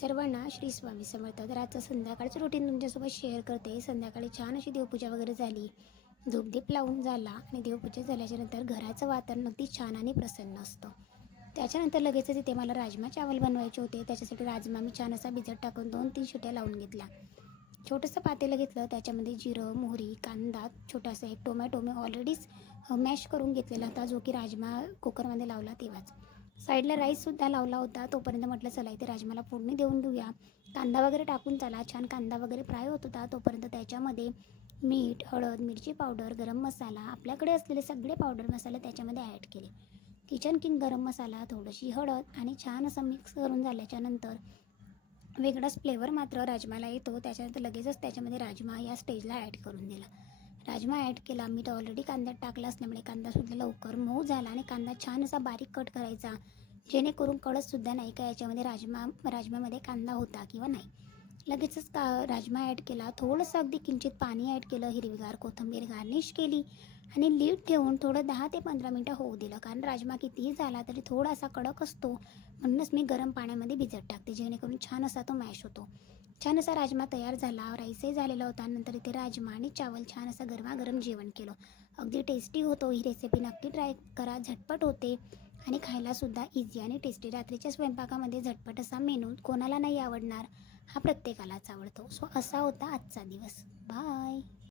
सर्वांना श्री स्वामी समर्थ. तर आजचं संध्याकाळचं रुटीन तुमच्यासोबत शेअर करते. संध्याकाळी छान अशी देवपूजा वगैरे झाली, धूपदीप लावून झाला आणि देवपूजा झाल्याच्या नंतर घराचं वातावरण अगदी छान आणि प्रसन्न असतं. त्याच्यानंतर लगेचच इथे मला राजमा चावल बनवायचे होते. त्याच्यासाठी राजमा मी छान असा भिजत टाकून 2-3 शिट्या लावून घेतल्या. छोटंसं पातेलं घेतलं, त्याच्यामध्ये जिरं, मोहरी, कांदा, छोटासा एक टोमॅटो मी ऑलरेडीच मॅश करून घेतलेला होता, जो की राजमा कुकरमध्ये लावला तेव्हाच. साईडला राईससुद्धा लावला होता. तोपर्यंत म्हटलं चला इथे राजमाला फोडणी देऊन घेऊया. कांदा वगैरे टाकून चला, छान कांदा वगैरे फ्राय होत होता. तोपर्यंत त्याच्यामध्ये मीठ, हळद, मिरची पावडर, गरम मसाला, आपल्याकडे असलेले सगळे पावडर मसाले त्याच्यामध्ये ॲड केले. किचन किंग गरम मसाला, थोडीशी हळद आणि छान असं मिक्स करून झाल्याच्यानंतर वेगळाच फ्लेवर मात्र राजमाला येतो. त्याच्यानंतर लगेचच त्याच्यामध्ये राजमा या स्टेजला ॲड करून दिला. राजमा ॲड केला. मी तर ऑलरेडी कांद्यात टाकला असल्यामुळे कांदासुद्धा लवकर मऊ झाला आणि कांदा छान असा बारीक कट करायचा, जेणेकरून कळतसुद्धा नाही का याच्यामध्ये राजम्यामध्ये कांदा होता किंवा नाही. लगेचच राजमा ॲड केला. थोडंसं अगदी किंचित पाणी ॲड केलं, हिरवीगार कोथिंबीर गार्निश केली आणि लीड ठेवून थोडं 10 ते 15 मिनटं होऊ दिलं. कारण राजमा कितीही झाला तरी थोडासा कडक असतो, म्हणूनच मी गरम पाण्यामध्ये भिजत टाकते, जेणेकरून छान असा तो मॅश होतो. छान असा राजमा तयार झाला. राईसही झालेला होता. नंतर इथे राजमा आणि चावल छान असं गरमागरम जेवण केलं. अगदी टेस्टी होतो. ही रेसिपी नक्की ट्राय करा. झटपट होते आणि खायलासुद्धा इझी आणि टेस्टी. रात्रीच्या स्वयंपाकामध्ये झटपट असा मेनू कोणाला नाही आवडणार, हा प्रत्येकालाच आवडतो. सो असा होता आजचा दिवस. बाय.